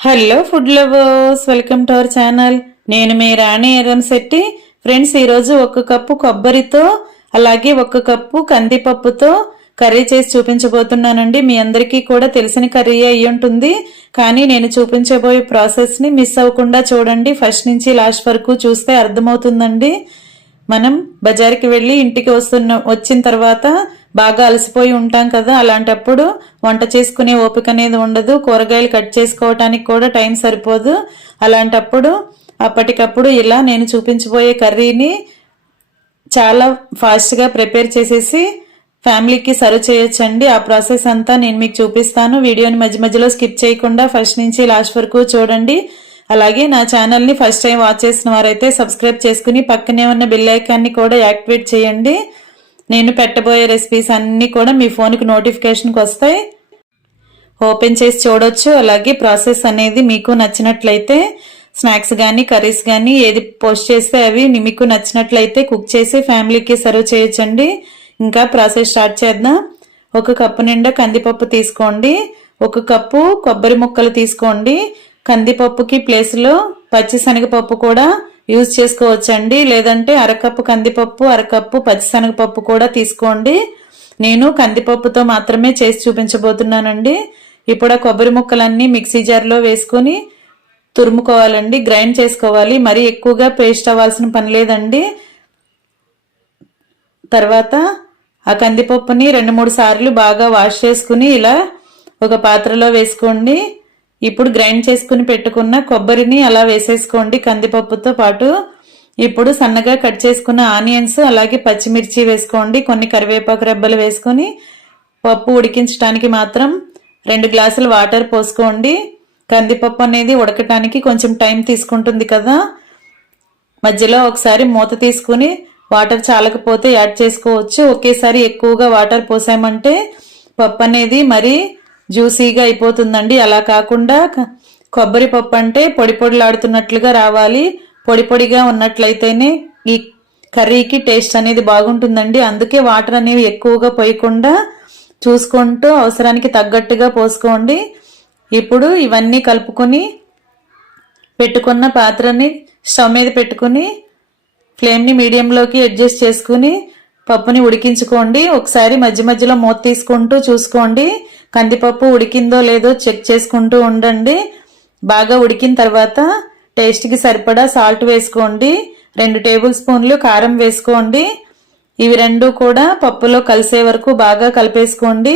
Hello food lovers, welcome to our channel. నేను మీ రాణి Erramsetti. Friends, ఈరోజు 1 cup కొబ్బరితో అలాగే 1 కప్పు కందిపప్పుతో కర్రీ చేసి చూపించబోతున్నానండి. మీ అందరికీ కూడా తెలిసిన కర్రీ అయి ఉంటుంది, కానీ నేను చూపించబోయే ప్రాసెస్ని మిస్ అవ్వకుండా చూడండి. ఫస్ట్ నుంచి లాస్ట్ వరకు చూస్తే అర్థమవుతుందండి. మనం బజార్కి వెళ్ళి ఇంటికి వచ్చిన తర్వాత బాగా అలసిపోయి ఉంటాం కదా, అలాంటప్పుడు వంట చేసుకునే ఓపిక అనేది ఉండదు. కూరగాయలు కట్ చేసుకోవటానికి కూడా టైం సరిపోదు. అలాంటప్పుడు అప్పటికప్పుడు ఇలా నేను చూపించబోయే కర్రీని చాలా ఫాస్ట్గా ప్రిపేర్ చేసేసి ఫ్యామిలీకి సర్వ్ చేయొచ్చండి. ఆ ప్రాసెస్ అంతా నేను మీకు చూపిస్తాను. వీడియోని మధ్య మధ్యలో స్కిప్ చేయకుండా ఫస్ట్ నుంచి లాస్ట్ వరకు చూడండి. అలాగే నా ఛానల్ని ఫస్ట్ టైం వాచ్ చేసిన వారైతే సబ్స్క్రైబ్ చేసుకుని పక్కనే ఉన్న బెల్ ఐకాన్ని కూడా యాక్టివేట్ చేయండి. నేను పెట్టబోయే రెసిపీస్ అన్నీ కూడా మీ ఫోన్కి నోటిఫికేషన్కి వస్తాయి. ఓపెన్ చేసి చూడొచ్చు. అలాగే ప్రాసెస్ అనేది మీకు నచ్చినట్లయితే స్నాక్స్ కానీ కర్రీస్ కానీ ఏది పోస్ట్ చేస్తే అవి మీకు నచ్చినట్లయితే కుక్ చేసి ఫ్యామిలీకి సర్వ్ చేయొచ్చండి. ఇంకా ప్రాసెస్ స్టార్ట్ చేద్దాం. 1 కప్పు నిండా కందిపప్పు తీసుకోండి. 1 కప్పు కొబ్బరి ముక్కలు తీసుకోండి. కందిపప్పుకి ప్లేస్లో పచ్చిశనగపప్పు కూడా యూజ్ చేసుకోవచ్చండి. లేదంటే 1/2 కప్పు కందిపప్పు 1/2 కప్పు పచ్చిశనగపప్పు కూడా తీసుకోండి. నేను కందిపప్పుతో మాత్రమే చేసి చూపించబోతున్నానండి. ఇప్పుడు ఆ కొబ్బరి ముక్కలన్నీ మిక్సీ జార్లో వేసుకుని తురుముకోవాలండి, గ్రైండ్ చేసుకోవాలి. మరీ ఎక్కువగా పేస్ట్ అవ్వాల్సిన పని లేదండి. తర్వాత ఆ కందిపప్పుని 2-3 సార్లు బాగా వాష్ చేసుకుని ఇలా ఒక పాత్రలో వేసుకోండి. ఇప్పుడు గ్రైండ్ చేసుకుని పెట్టుకున్న కొబ్బరిని అలా వేసేసుకోండి కందిపప్పుతో పాటు. ఇప్పుడు సన్నగా కట్ చేసుకున్న ఆనియన్స్ అలాగే పచ్చిమిర్చి వేసుకోండి. కొన్ని కరివేపాకు రెబ్బలు వేసుకొని పప్పు ఉడికించడానికి మాత్రం 2 గ్లాసులు వాటర్ పోసుకోండి. కందిపప్పు అనేది ఉడకటానికి కొంచెం టైం తీసుకుంటుంది కదా. మధ్యలో ఒకసారి మూత తీసుకుని వాటర్ చాలకపోతే యాడ్ చేసుకోవచ్చు. ఒకేసారి ఎక్కువగా వాటర్ పోసామంటే పప్పు అనేది మరీ జ్యూసీగా అయిపోతుందండి. అలా కాకుండా కొబ్బరి పప్పు అంటే పొడి పొడిలాడుతున్నట్లుగా రావాలి. పొడి పొడిగా ఉన్నట్లయితేనే ఈ కర్రీకి టేస్ట్ అనేది బాగుంటుందండి. అందుకే వాటర్ అనేవి ఎక్కువగా పోయకుండా చూసుకుంటూ అవసరానికి తగ్గట్టుగా పోసుకోండి. ఇప్పుడు ఇవన్నీ కలుపుకొని పెట్టుకున్న పాత్రని స్టవ్ మీద పెట్టుకుని ఫ్లేమ్ని మీడియంలోకి అడ్జస్ట్ చేసుకుని పప్పుని ఉడికించుకోండి. ఒకసారి మధ్య మధ్యలో మూత తీసుకుంటూ చూసుకోండి. కందిపప్పు ఉడికిందో లేదో చెక్ చేసుకుంటూ ఉండండి. బాగా ఉడికిన తర్వాత టేస్ట్కి సరిపడా సాల్ట్ వేసుకోండి. 2 టేబుల్ స్పూన్లు కారం వేసుకోండి. ఇవి 2 కూడా పప్పులో కలిసే వరకు బాగా కలిపేసుకోండి.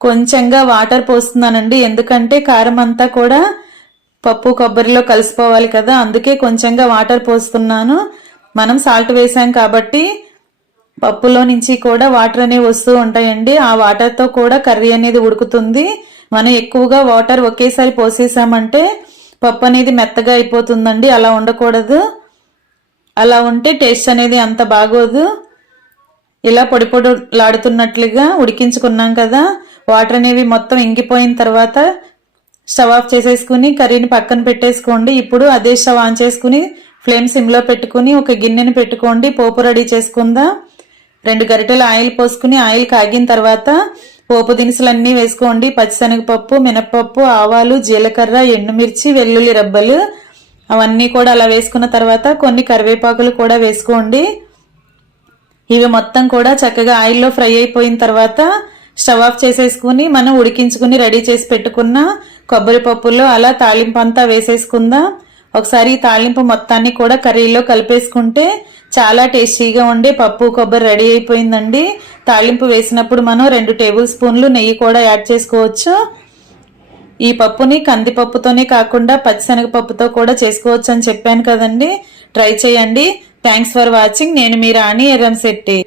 కొంచెంగా వాటర్ పోస్తున్నానండి, ఎందుకంటే కారం అంతా కూడా పప్పు కొబ్బరిలో కలిసిపోవాలి కదా, అందుకే కొంచెంగా వాటర్ పోస్తున్నాను. మనం సాల్ట్ వేసాం కాబట్టి పప్పులో నుంచి కూడా వాటర్ అనేవి వస్తూ ఉంటాయండి. ఆ వాటర్తో కూడా కర్రీ అనేది ఉడుకుతుంది. మనం ఎక్కువగా వాటర్ ఒకేసారి పోసేసామంటే పప్పు అనేది మెత్తగా అయిపోతుందండి. అలా ఉండకూడదు. అలా ఉంటే టేస్ట్ అనేది అంత బాగోదు. ఇలా పొడి పొడిలాడుతున్నట్లుగా ఉడికించుకున్నాం కదా. వాటర్ అనేవి మొత్తం ఇంగిపోయిన తర్వాత స్టవ్ ఆఫ్ చేసేసుకుని కర్రీని పక్కన పెట్టేసుకోండి. ఇప్పుడు అదే స్టవ్ ఆన్ చేసుకుని ఫ్లేమ్ సిమ్లో పెట్టుకుని ఒక గిన్నెని పెట్టుకోండి. పోపు రెడీ చేసుకుందాం. 2 గరిటెల ఆయిల్ పోసుకుని ఆయిల్ కాగిన తర్వాత పోపు దినుసులన్నీ వేసుకోండి. పచ్చిశనగపప్పు, మినపప్పు, ఆవాలు, జీలకర్ర, ఎండుమిర్చి, వెల్లుల్లి రెబ్బలు అవన్నీ కూడా అలా వేసుకున్న తర్వాత కొన్ని కరివేపాకులు కూడా వేసుకోండి. ఇవి మొత్తం కూడా చక్కగా ఆయిల్లో ఫ్రై అయిపోయిన తర్వాత స్టవ్ ఆఫ్ చేసేసుకుని మనం ఉడికించుకుని రెడీ చేసి పెట్టుకున్న కొబ్బరి పప్పులో అలా తాలింపు అంతా వేసేసుకుందాం. ఒకసారి ఈ తాలింపు మొత్తాన్ని కూడా కర్రీలో కలిపేసుకుంటే చాలా టేస్టీగా ఉండే పప్పు కొబ్బరి రెడీ అయిపోయిందండి. తాలింపు వేసినప్పుడు మనం 2 టేబుల్ స్పూన్లు నెయ్యి కూడా యాడ్ చేసుకోవచ్చు. ఈ పప్పుని కందిపప్పుతోనే కాకుండా పచ్చిశనగపప్పుతో కూడా చేసుకోవచ్చు అని చెప్పాను కదండి. ట్రై చేయండి. Thanks for watching. నేను మీ రాణి ఎర్రంశెట్టి.